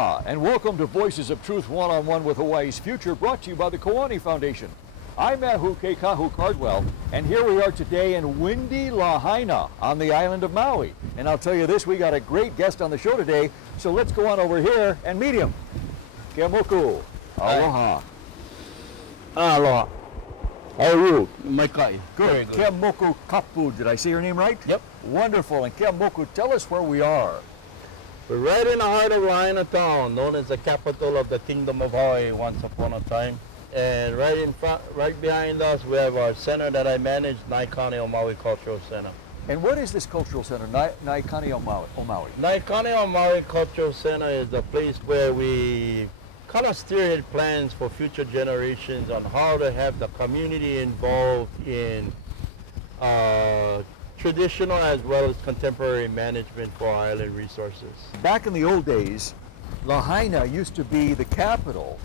Aloha, and welcome to Voices of Truth One-on-One with Hawaii's Future, brought to you by the Kiwani Foundation. I'm Ahu Keikahu Cardwell, and here we are today in windy Lahaina on the island of Maui. And I'll tell you this, we got a great guest on the show today, so let's go on over here and meet him. Kia moku. Aloha. Aloha. How are you? Maikai. Good. Kia moku Kapu, did I say your name right? Yep. Wonderful. And Kia moku, tell us where we are. We're right in the heart of Lahaina town, known as the capital of the Kingdom of Hawaii once upon a time. And right in front, right behind us, we have our center that I manage, Naikani o Maui Cultural Center. And what is this cultural center, Naikani o Maui? Naikani o Maui Cultural Center is the place where we kind of spearhead plans for future generations on how to have the community involved in traditional as well as contemporary management for island resources. Back in the old days, Lahaina used to be the capital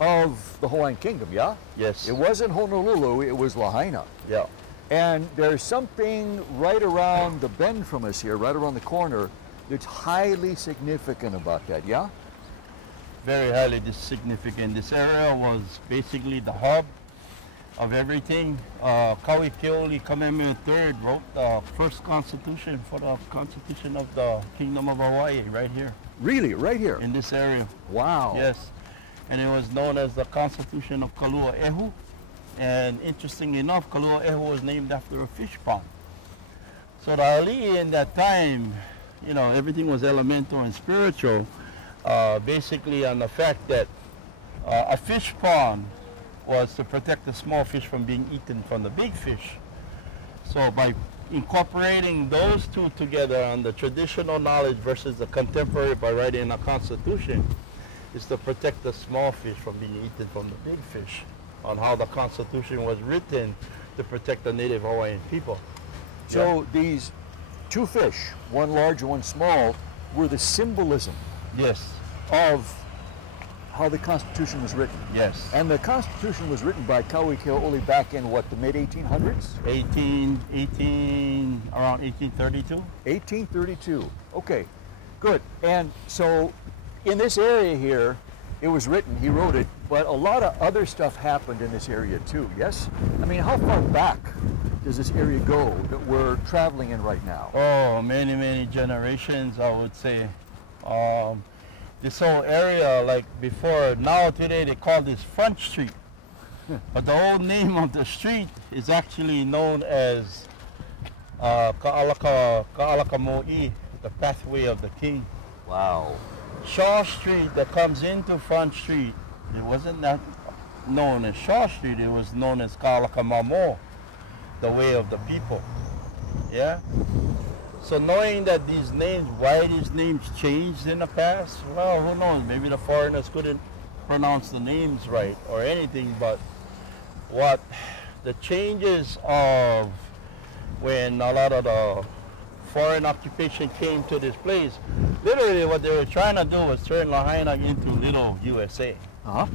of the Hawaiian Kingdom, yeah? Yes. It wasn't Honolulu, it was Lahaina. Yeah. And there's something right around the bend from us here, right around the corner, that's highly significant about that, yeah? Very highly significant. This area was basically the hub of everything. Kauikeoli Kamehameha III wrote the first constitution for the Constitution of the Kingdom of Hawaii right here. Really? Right here? In this area. Wow. Yes. And it was known as the Constitution of Kalua'ehu. And interestingly enough, Kalua'ehu was named after a fish pond. So the ali'i in that time, you know, everything was elemental and spiritual, basically on the fact that a fish pond was to protect the small fish from being eaten from the big fish. So by incorporating those two together on the traditional knowledge versus the contemporary by writing a constitution is to protect the small fish from being eaten from the big fish, on how the constitution was written to protect the native Hawaiian people. So these two fish, one large and one small, were the symbolism Yes. of how the Constitution was written. Yes. And the Constitution was written by Kauikeoli back in what, the mid-1800s? Around 1832. 1832. Okay, good. And so in this area here, it was written, he wrote it, but a lot of other stuff happened in this area too, yes? I mean, how far back does this area go that we're traveling in right now? Oh, many, many generations, I would say. This whole area, like before, now today they call this Front Street. But the old name of the street is actually known as Ka'alaka Mo'i, the pathway of the king. Wow. Shaw Street that comes into Front Street, it wasn't that known as Shaw Street, it was known as Ka'alaka Mamo, the way of the people. Yeah? So knowing that these names, why these names changed in the past, well, who knows? Maybe the foreigners couldn't pronounce the names right or anything, but what the changes of when a lot of the foreign occupation came to this place, literally what they were trying to do was turn Lahaina into little USA. Uh-huh.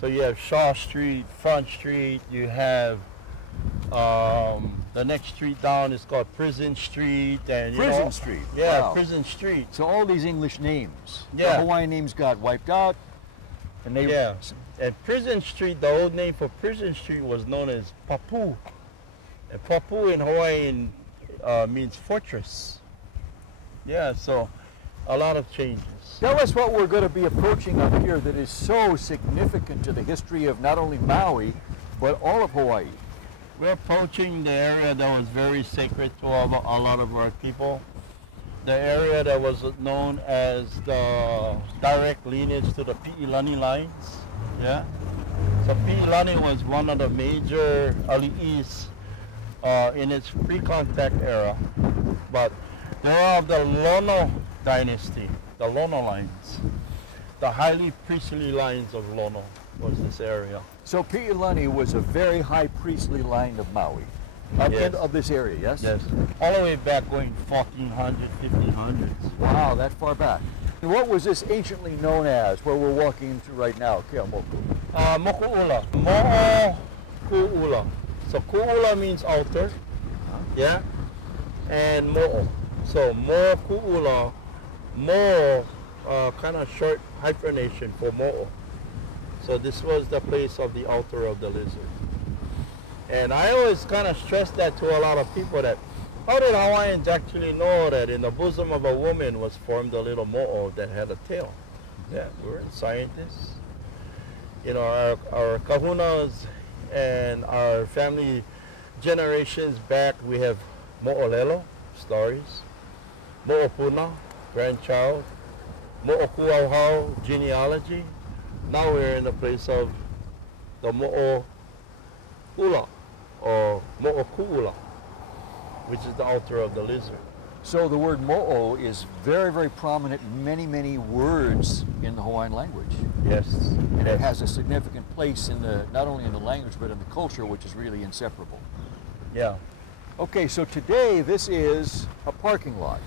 So you have Shaw Street, Front Street, you have the next street down is called Prison Street. And Prison Street? Yeah, Wow. Prison Street. So all these English names, Yeah. the Hawaiian names got wiped out, and they... Yeah, and Prison Street, the old name for Prison Street was known as Papu. And Papu in Hawaiian means fortress. Yeah, so a lot of changes. Tell us what we're going to be approaching up here that is so significant to the history of not only Maui, but all of Hawaii. We're approaching the area that was very sacred to a lot of our people. The area that was known as the direct lineage to the Pi'ilani lines. Yeah. So Pi'ilani was one of the major ali'is in its pre-contact era. But they were of the Lono dynasty, the Lono lines. The highly priestly lines of Lono was this area. So Pi'ilani was a very high priestly line of Maui, Yes. of this area, yes? Yes, all the way back going 1400s, 1500s. Wow, that far back. And what was this anciently known as, where we're walking into right now, Kia moku? Moku'ula. Mo'o ku'ula. So ku'ula means altar, yeah, and mo'o. So mo ku'ula, mo kind of short hyphenation for mo'o. So this was the place of the altar of the lizard. And I always kind of stress that to a lot of people, that how did Hawaiians actually know that in the bosom of a woman was formed a little mo'o that had a tail? Yeah, we weren't scientists. You know, our kahunas and our family generations back, we have mo'olelo, stories, mo'opuna, grandchild, mo'okuauhau, genealogy. Now we're in the place of the mo'oula, or mo'oku'ula, which is the altar of the lizard. So the word mo'o is very, very prominent in many, many words in the Hawaiian language. Yes. And it has a significant place in the, not only in the language, but in the culture, which is really inseparable. Yeah. Okay, so today this is a parking lot.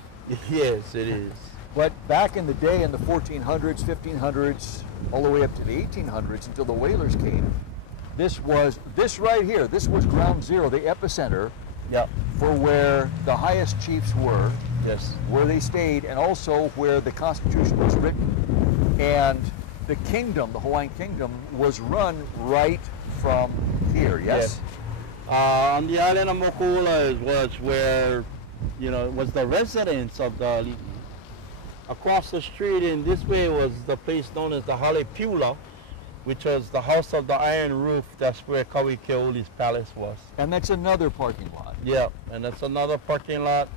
Yes, it is. But back in the day, in the 1400s, 1500s, all the way up to the 1800s, until the whalers came, this right here, this was ground zero, the epicenter, Yeah. for where the highest chiefs were, Yes. where they stayed, and also where the Constitution was written. And the kingdom, the Hawaiian kingdom, was run right from here, yes? On the island of Moku'ula was where, you know, it was the residence of the alii. Across the street in this way was the place known as the Halepiula, which was the house of the iron roof. That's where Kawikeuli's palace was. And that's another parking lot. Yeah, and that's another parking lot.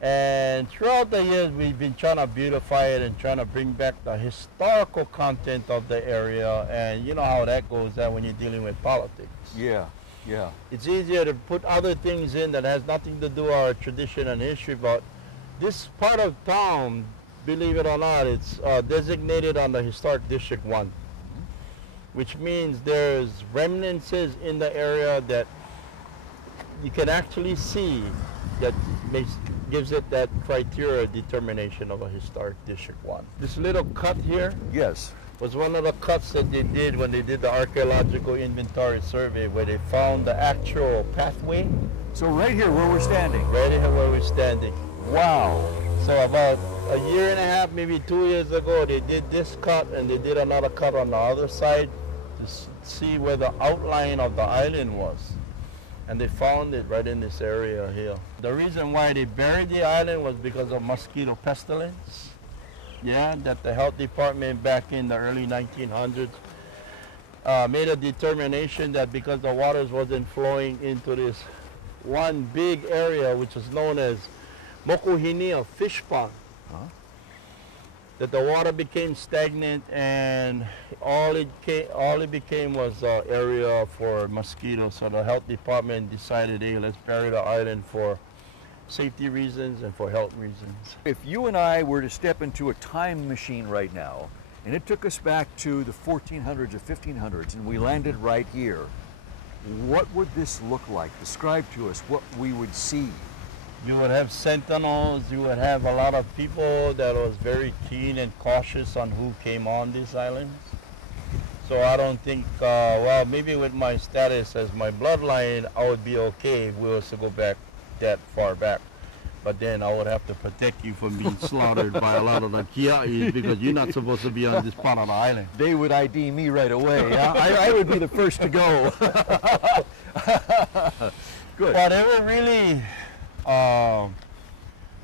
And throughout the years, we've been trying to beautify it and trying to bring back the historical content of the area. And you know how that goes when you're dealing with politics. Yeah, yeah. It's easier to put other things in that has nothing to do with our tradition and history, but this part of town, believe it or not, it's designated under Historic District 1, which means there's remnants in the area that you can actually see that gives it that criteria determination of a Historic District 1. This little cut here Yes. was one of the cuts that they did when they did the archaeological inventory survey, where they found the actual pathway. So right here where we're standing. Right here where we're standing. Wow. So about a year and a half, maybe 2 years ago, they did this cut and they did another cut on the other side to see where the outline of the island was. And they found it right in this area here. The reason why they buried the island was because of mosquito pestilence. Yeah, that the health department back in the early 1900s made a determination that because the waters wasn't flowing into this one big area, which is known as Moku, a fish pond, that the water became stagnant, and all it became was an area for mosquitoes. So the health department decided, hey, let's bury the island for safety reasons and for health reasons. If you and I were to step into a time machine right now, and it took us back to the 1400s or 1500s, and we landed right here, what would this look like? Describe to us what we would see. You would have sentinels, you would have a lot of people that was very keen and cautious on who came on these islands. So I don't think, well, maybe with my status as my bloodline, I would be okay if we was to go back that far back. But then I would have to protect you from being slaughtered by a lot of the kia'is, because you're not supposed to be on this part of the island. They would ID me right away. I would be the first to go. Good. But they were really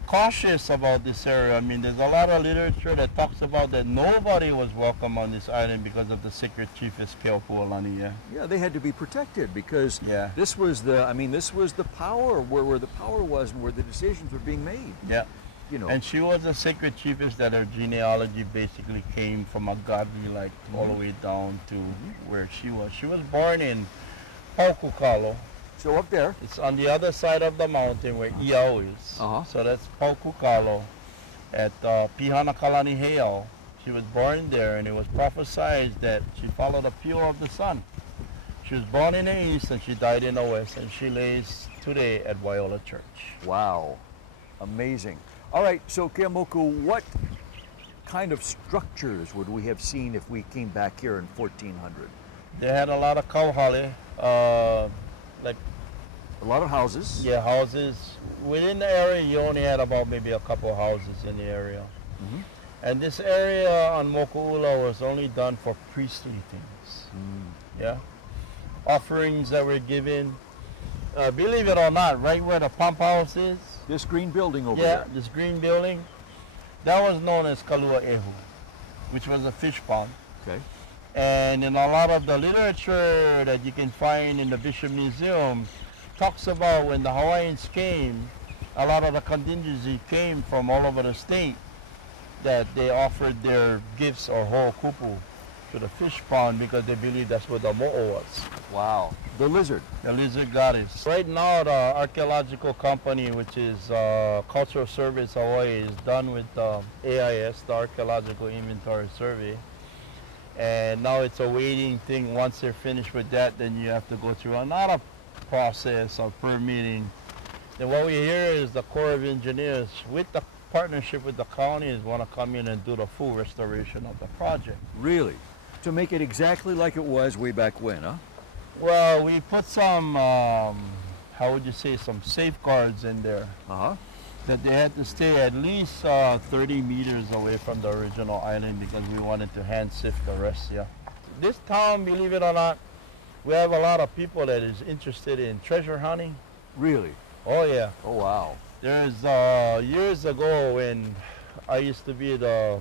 cautious about this area. I mean, there's a lot of literature that talks about that nobody was welcome on this island because of the sacred chiefess Keopuolani. Yeah, they had to be protected because this was the power where the power was and where the decisions were being made. Yeah. You know. And she was a sacred chiefess that her genealogy basically came from a godly, like all the way down to where she was. She was born in Paukukalo. So up there. It's on the other side of the mountain where Iao is. So that's Paukukalo at Pihanakalani Heiau. She was born there, and it was prophesied that she followed the pure of the sun. She was born in the east and she died in the west, and she lays today at Waiola Church. Wow. Amazing. All right, so Keaumoku, what kind of structures would we have seen if we came back here in 1400? They had a lot of kauhale, like a lot of houses. Yeah, houses. Within the area, you only had about maybe a couple houses in the area. And this area on Moku'ula was only done for priestly things. Yeah. Offerings that were given. Believe it or not, right where the pump house is. This green building over Yeah, there. this green building. That was known as Kalua Ehu, which was a fish pond. Okay. And in a lot of the literature that you can find in the Bishop Museum, talks about when the Hawaiians came, a lot of the contingency came from all over the state, that they offered their gifts or ho'okupu to the fish pond because they believed that's where the mo'o was. Wow. The lizard. The lizard goddess. Right now, the archaeological company, which is Cultural Service Hawaii, is done with AIS, the Archaeological Inventory Survey. And now it's a waiting thing. Once they're finished with that, then you have to go through another process of permitting. Then what we hear is the Corps of Engineers, with the partnership with the counties, want to come in and do the full restoration of the project. Really? To make it exactly like it was way back when, huh? Well, we put some, how would you say, some safeguards in there. Uh-huh. That they had to stay at least 30 meters away from the original island because we wanted to hand sift the rest, yeah. This town, believe it or not, we have a lot of people that is interested in treasure hunting. Really? Oh, yeah. Oh, wow. There's years ago when I used to be the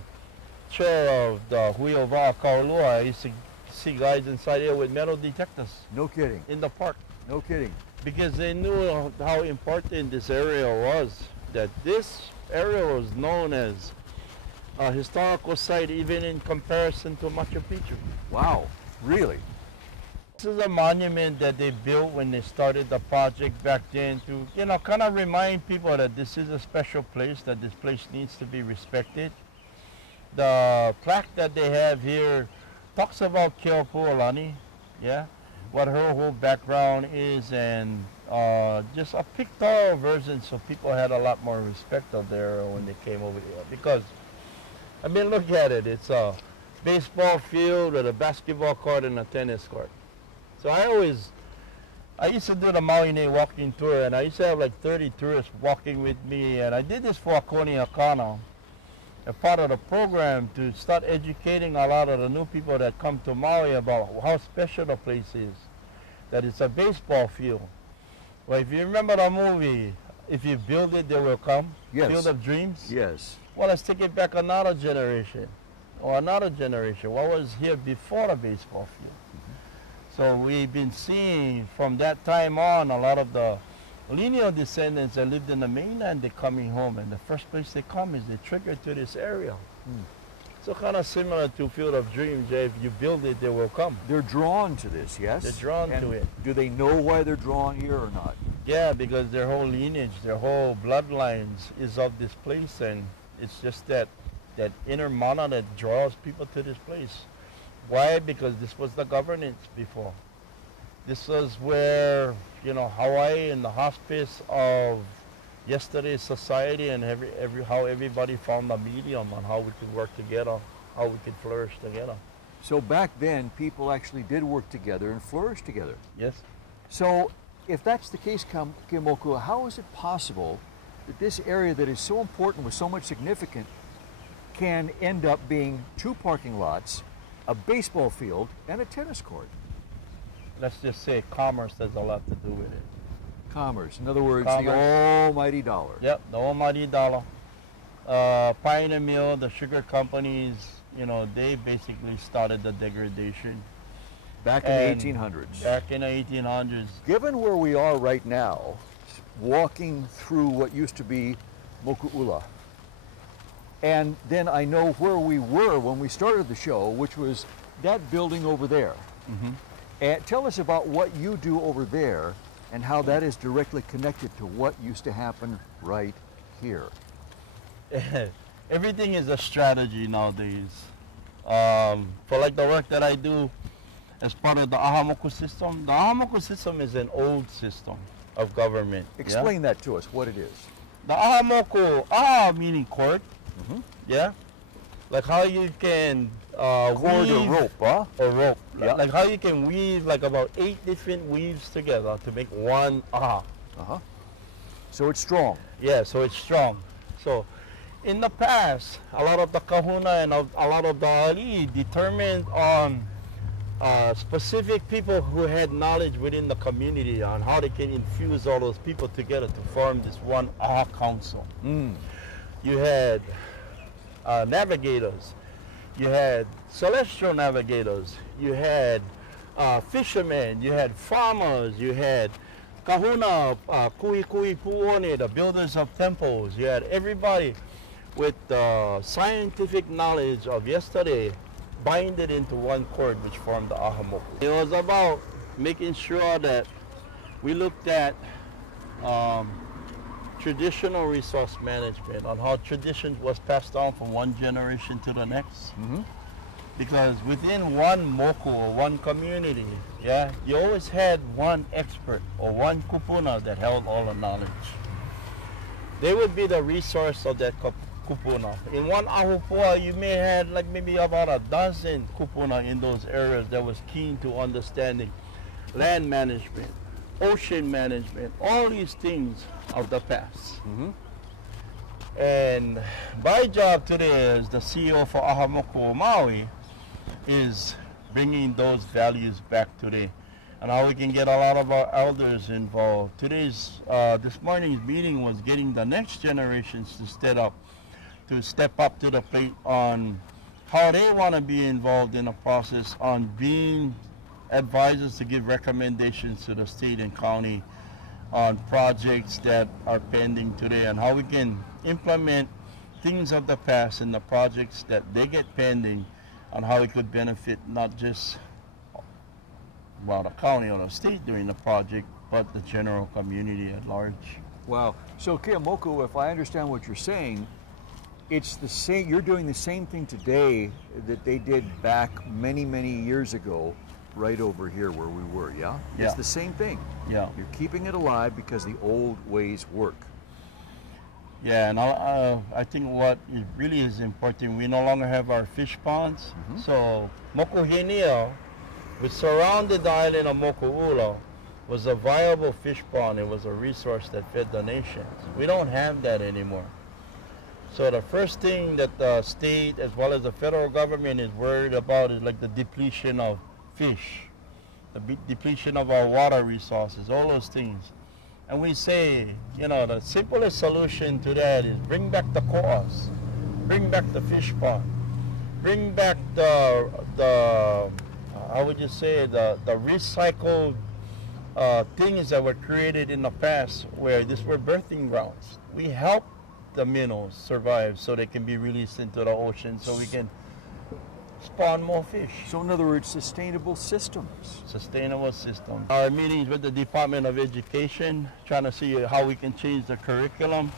chair of the Huiova Kaulua, I used to see guys inside here with metal detectors No kidding. in the park No kidding. because they knew how important this area was, that this area was known as a historical site even in comparison to Machu Picchu. Wow. Really? This is a monument that they built when they started the project back then to, you know, kind of remind people that this is a special place, that this place needs to be respected. The plaque that they have here talks about Keopuolani, yeah, what her whole background is, and just a pictorial version so people had a lot more respect of there when they came over here. Because, I mean, look at it. It's a baseball field with a basketball court and a tennis court. So I used to do the Maui walking tour, and I used to have like 30 tourists walking with me, and I did this for Akoni Akana, a part of the program to start educating a lot of the new people that come to Maui about how special the place is, that it's a baseball field. Well, if you remember the movie, If You Build It, They Will Come, Yes. Field of Dreams? Yes. Well, let's take it back another generation, or another generation. What was here before the baseball field? So we've been seeing from that time on a lot of the lineal descendants that lived in the mainland, they're coming home, and the first place they come is they trigger to this area. So kind of similar to Field of Dreams, if you build it, they will come. They're drawn to this, yes? They're drawn And to it. do they know why they're drawn here or not? Yeah, because their whole lineage, their whole bloodlines is of this place, and it's just that inner mana that draws people to this place. Why? Because this was the governance before. This was where, you know, Hawaii and the hospice of yesterday's society, and how everybody found a medium on how we could work together, how we could flourish together. So back then, people actually did work together and flourish together. Yes? So if that's the case, Kemoku, how is it possible that this area that is so important with so much significance can end up being 2 parking lots, a baseball field, and a tennis court? Let's just say commerce has a lot to do with it. Commerce. In other words, the Commerce. almighty dollar. Yep, the almighty dollar. Pioneer Mill, the sugar companies, you know, they basically started the degradation. Back in And the 1800s. Back in the 1800s. Given where we are right now, walking through what used to be Moku'ula, and then I know where we were when we started the show, which was that building over there. And tell us about what you do over there and how that is directly connected to what used to happen right here. Everything is a strategy nowadays. For like the work that I do as part of the eaumoku system, the eaumoku system is an old system of government. Explain that to us, what it is. The eaumoku, meaning cord, yeah? Like how you can Cord or weave rope, huh? or rope. Yeah. Like how you can weave like about 8 different weaves together to make one aha. So it's strong. Yeah, so it's strong. So In the past, a lot of the kahuna and a lot of the ali determined on specific people who had knowledge within the community on how they can infuse all those people together to form this one aha council. You had navigators, you had celestial navigators, you had fishermen, you had farmers, you had kahuna, kui puone, the builders of temples. You had everybody with the scientific knowledge of yesterday binded into one cord, which formed the eaumoku. It was about making sure that we looked at traditional resource management, on how tradition was passed down from one generation to the next. Because within one moku or one community, yeah, you always had one expert or one kupuna that held all the knowledge. They would be the resource of that kupuna. In one ahupua, you may have like maybe about a dozen kupuna in those areas that was keen to understanding land management, ocean management, all these things of the past. And my job today as the CEO for eaumoku Maui is bringing those values back today, and how we can get a lot of our elders involved. This morning's meeting was getting the next generations to step up to the plate on how they want to be involved in the process, on being advisors to give recommendations to the state and county on projects that are pending today, and how we can implement things of the past in the projects that they get pending, on how it could benefit not just the county or the state during the project, but the general community at large. Wow. So Moku, if I understand what you're saying, it's the same. You're doing the same thing today that they did back many, many years ago, right over here where we were. Yeah. It's the same thing. Yeah. You're keeping it alive because the old ways work. Yeah, and I think what really is important, we no longer have our fish ponds. So Moku Hinio, which surrounded the island of Moku'ula, was a viable fish pond. It was a resource that fed the nations. We don't have that anymore. So the first thing that the state as well as the federal government is worried about is like the depletion of fish, the depletion of our water resources, all those things. And we say, the simplest solution to that is bring back the ko'as, bring back the fish pond, bring back the how would you say, the recycled things that were created in the past, where these were birthing grounds. We help the minnows survive so they can be released into the ocean so we can spawn more fish. So in other words, sustainable systems. Sustainable system. Our meetings with the Department of Education, trying to see how we can change the curriculum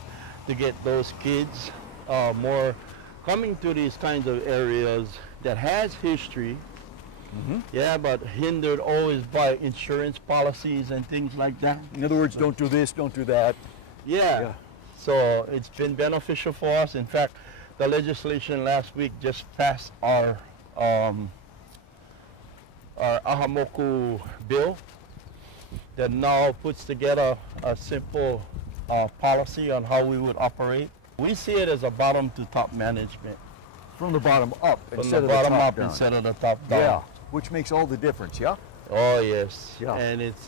to get those kids more coming to these kinds of areas that has history, yeah, but hindered always by insurance policies and things like that. In other words, don't do this, don't do that. Yeah. So it's been beneficial for us. In fact, the legislation last week just passed our eaumoku bill that now puts together a simple policy on how we would operate. We see it as a bottom to top management. From the bottom up instead of the top down. Instead of the top down. Yeah, which makes all the difference, yeah? Oh, yes. Yeah. And it's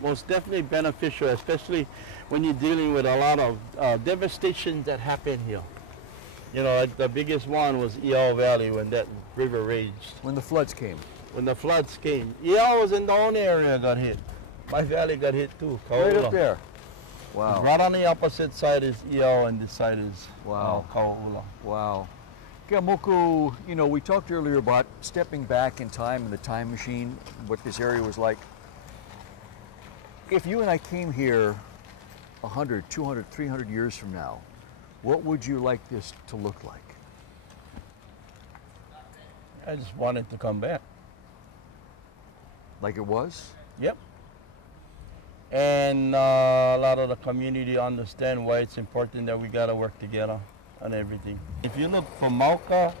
most definitely beneficial, especially when you're dealing with a lot of devastation that happened here. Like the biggest one was Iao Valley when that river raged. When the floods came. When the floods came. Iao was in the only area that got hit. My valley got hit too. Right up there. Wow. Right on the opposite side is Iao and this side is Kaua'ula. Wow. Moku, we talked earlier about stepping back in time in the time machine, what this area was like. If you and I came here 100, 200, 300 years from now, what would you like this to look like? I just want it to come back. Like it was? Yep. And a lot of the community understand why it's important that we gotta work together on everything. If you look from Mauka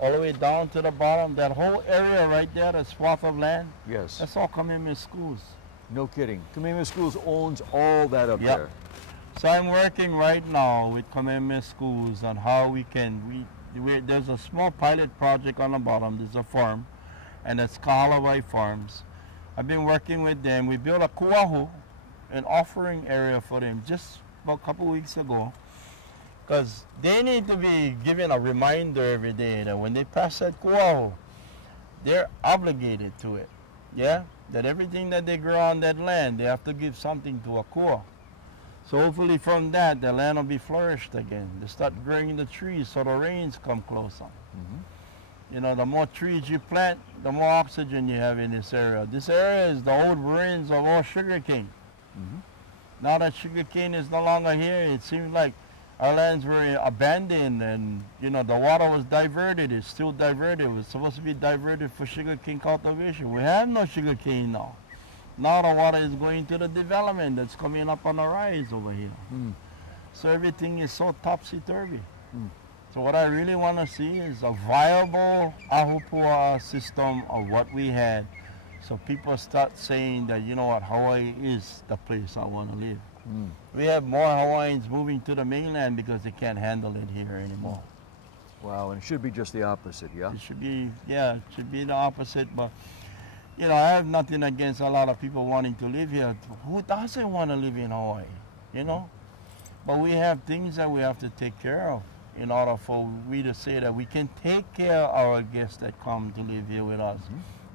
all the way down to the bottom, that whole area right there, that swath of land, yes, that's all Kamehameha Schools. No kidding. Kamehameha Schools owns all that up there. So I'm working right now with Kamehameha schools on how we can, there's a small pilot project on the bottom, there's a farm, and it's Kahalawai Farms. I've been working with them. We built a kuahu, an offering area for them just about a couple weeks ago, because they need to be given a reminder every day that when they pass that kuahu, they're obligated to it, yeah? That everything that they grow on that land, they have to give something to a kua. So hopefully from that, the land will be flourished again. They start growing the trees so the rains come closer. You know, the more trees you plant, the more oxygen you have in this area. This area is the old ruins of all sugarcane. Now that sugarcane is no longer here, it seems like our lands were abandoned and, you know, the water was diverted. It's still diverted. It was supposed to be diverted for sugarcane cultivation. We have no sugarcane now. Now the water is going to the development that's coming up on the rise over here. So everything is so topsy-turvy. So what I really want to see is a viable ahupua system of what we had. So people start saying that, you know what, Hawaii is the place I want to live. We have more Hawaiians moving to the mainland because they can't handle it here anymore. Wow, and it should be just the opposite, yeah? It should be, yeah, it should be the opposite. But, you know, I have nothing against a lot of people wanting to live here. Who doesn't want to live in Hawaii, you know? But we have things that we have to take care of in order for we to say that we can take care of our guests that come to live here with us.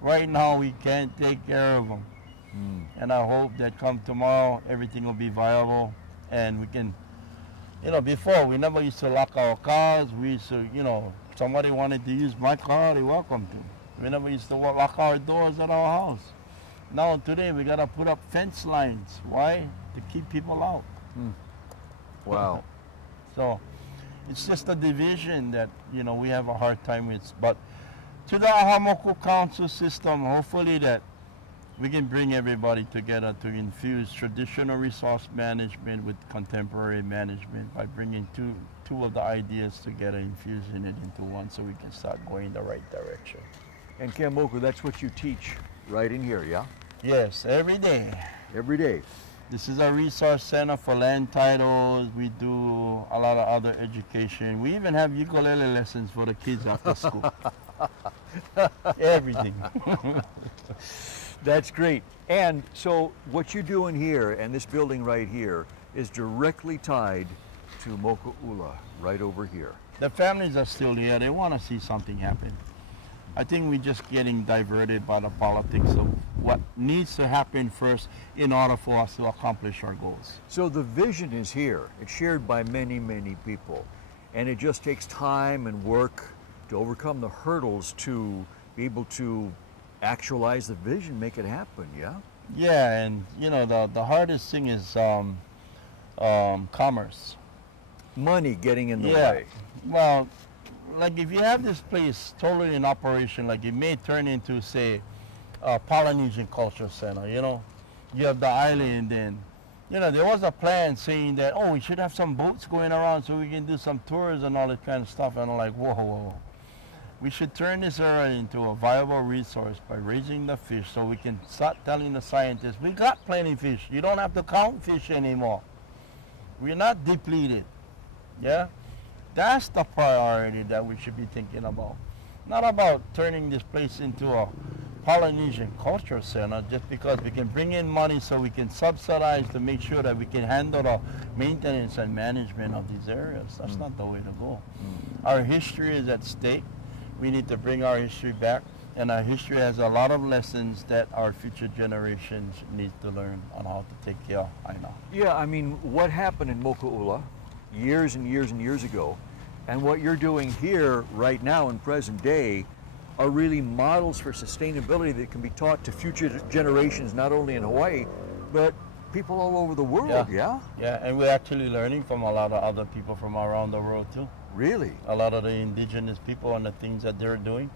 Right now, we can't take care of them. And I hope that come tomorrow, everything will be viable and we can, you know, before we never used to lock our cars. We used to, you know, somebody wanted to use my car, they're welcome to. We never used to lock our doors at our house. Now today, we got to put up fence lines. Why? To keep people out. Wow. So it's just a division that, you know, we have a hard time with. But to the eaumoku council system, hopefully that we can bring everybody together to infuse traditional resource management with contemporary management by bringing two of the ideas together, infusing it into one so we can start going the right direction. And Moku, that's what you teach right in here, yeah? Yes, every day. Every day. This is a resource center for land titles. We do a lot of other education. We even have ukulele lessons for the kids after school. Everything. That's great. And so what you're doing here and this building right here is directly tied to Moku Ula right over here. The families are still here. They want to see something happen. I think we're just getting diverted by the politics of what needs to happen first in order for us to accomplish our goals. So the vision is here. It's shared by many, many people. And it just takes time and work to overcome the hurdles to be able to actualize the vision, make it happen, yeah? Yeah, and you know, the hardest thing is commerce. Money getting in the way. Well, like if you have this place totally in operation, like it may turn into, say, a Polynesian culture center, you know? You have the island and, you know, there was a plan saying that, oh, we should have some boats going around so we can do some tours and all that kind of stuff. And I'm like, whoa, whoa, whoa. We should turn this area into a viable resource by raising the fish so we can start telling the scientists, we got plenty of fish. You don't have to count fish anymore. We're not depleted, yeah? That's the priority that we should be thinking about. Not about turning this place into a Polynesian culture center just because we can bring in money so we can subsidize to make sure that we can handle the maintenance and management of these areas. That's not the way to go. Our history is at stake. We need to bring our history back, and our history has a lot of lessons that our future generations need to learn on how to take care of. I know. Yeah, I mean, what happened in Moku Ula years and years and years ago, and what you're doing here right now in present day are really models for sustainability that can be taught to future generations, not only in Hawaii, but people all over the world, yeah? Yeah, and we're actually learning from a lot of other people from around the world too. Really? A lot of the indigenous people and the things that they're doing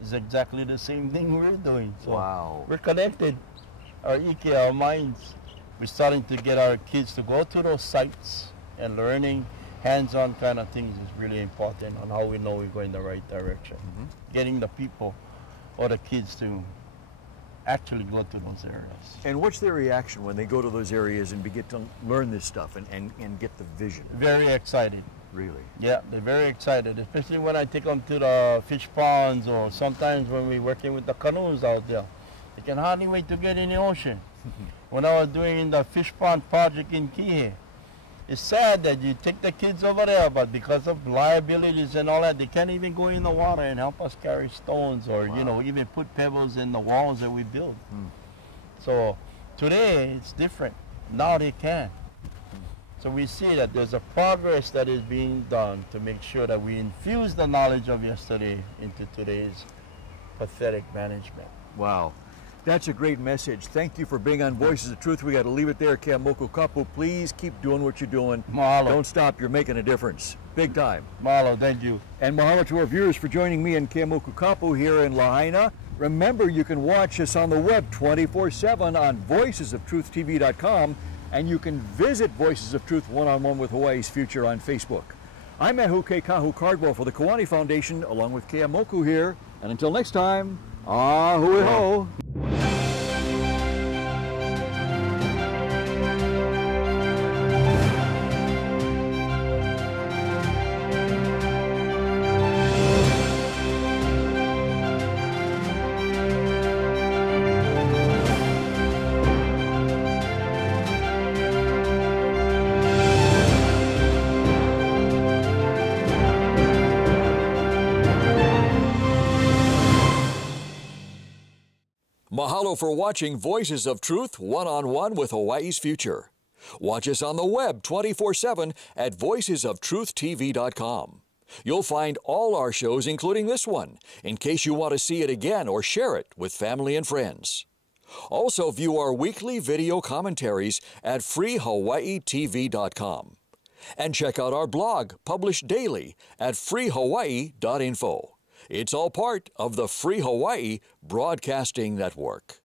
is exactly the same thing we're doing. So wow. We're connected. Our ike, our minds. We're starting to get our kids to go to those sites, and learning hands-on kind of things is really important on how we know we're going the right direction. Getting the people or the kids to actually go to those areas. And what's their reaction when they go to those areas and begin to learn this stuff and get the vision? Very excited. Really? Yeah, they're very excited, especially when I take them to the fish ponds, or sometimes when we're working with the canoes out there. They can hardly wait to get in the ocean. When I was doing the fish pond project in Kihei, it's sad that you take the kids over there, but because of liabilities and all that, they can't even go in the water and help us carry stones, or Wow. you know, even put pebbles in the walls that we build. So today it's different. Now they can. So we see that there's a progress that is being done to make sure that we infuse the knowledge of yesterday into today's pathetic management. Wow. That's a great message. Thank you for being on Voices of Truth. We got to leave it there. Moku Kapu, please keep doing what you're doing. Mahalo. Don't stop. You're making a difference. Big time. Mahalo, thank you. And mahalo to our viewers for joining me and Moku Kapu here in Lahaina. Remember, you can watch us on the web 24/7 on voicesoftruthtv.com, and you can visit Voices of Truth One-on-One with Hawaii's Future on Facebook. I'm Eaumoku Kahu Cardwell for the Kiwani Foundation, along with Moku here. And until next time, ahui ho. Mahalo for watching Voices of Truth One-on-One with Hawaii's Future. Watch us on the web 24/7 at voicesoftruthtv.com. You'll find all our shows, including this one, in case you want to see it again or share it with family and friends. Also view our weekly video commentaries at freehawaiitv.com. And check out our blog, published daily, at freehawaii.info. It's all part of the Free Hawaii Broadcasting Network.